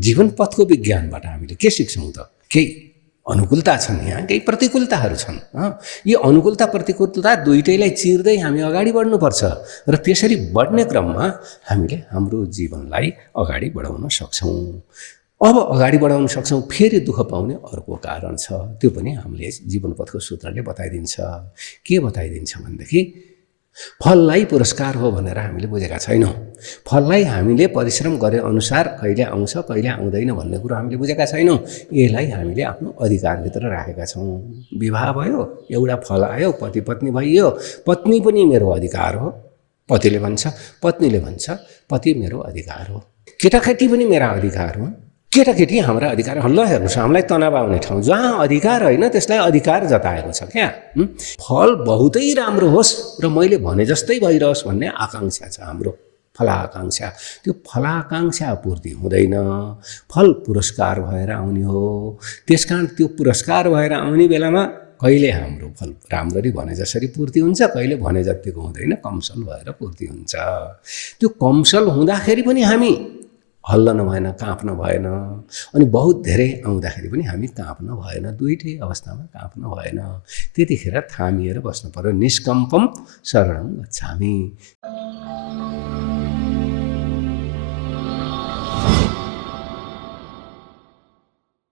जीवन पथको विज्ञानबाट हामीले के सिक्छौँ त? केही अनुकूलता छन्, यहाँ केही प्रतिकूलताहरू छन्। यी अनुकूलता प्रतिकूलता दुइटैलाई चिर्दै हामी अगाडि बढ्नुपर्छ र त्यसरी बढ्ने क्रममा हामीले हाम्रो जीवनलाई अगाडि बढाउन सक्छौँ। अब अगाडि बढाउन सक्छौँ, फेरि दुःख पाउने अर्को कारण छ, त्यो पनि हामीले जीवनपथको सूत्रले बताइदिन्छ। के बताइदिन्छ भनेदेखि फललाई पुरस्कार हो भनेर हामीले बुझेका छैनौँ। फललाई हामीले परिश्रम गरे अनुसार कहिले आउँछ कहिले आउँदैन भन्ने कुरो हामीले बुझेका छैनौँ। यसलाई हामीले आफ्नो अधिकारभित्र राखेका छौँ। विवाह भयो, एउटा फल आयो, पति पत्नी भइयो, पत्नी पनि मेरो अधिकार हो पतिले भन्छ, पत्नीले भन्छ पति मेरो अधिकार हो, केटाकेटी पनि मेरा अधिकार हो। केटाकेटी हाम्रा अधिकार, ल हेर्नुहोस्, हामीलाई तनाव आउने ठाउँ जहाँ अधिकार होइन त्यसलाई अधिकार जताएको छ क्या। फल बहुतै राम्रो होस् र मैले भने जस्तै भइरहोस् भन्ने आकाङ्क्षा छ हाम्रो, फलाकाङ्क्षा। त्यो फलाकाङ्क्षा पूर्ति हुँदैन, फल पुरस्कार भएर आउने हो। त्यसकारण त्यो पुरस्कार भएर आउने बेलामा कहिले हाम्रो फल राम्ररी भने जसरी पूर्ति हुन्छ, कहिले भने जतिको हुँदैन, कमसल भएर पूर्ति हुन्छ। त्यो कमसल हुँदाखेरि पनि हामी हल्लन भएन, काँप्न भएन, अनि बहुत धेरै आउँदाखेरि पनि हामी काँप्न भएन, दुईटै अवस्थामा काँप्न भएन। त्यतिखेर थामिएर बस्नु पर्यो। निष्कम्पम शरणं गच्छामि।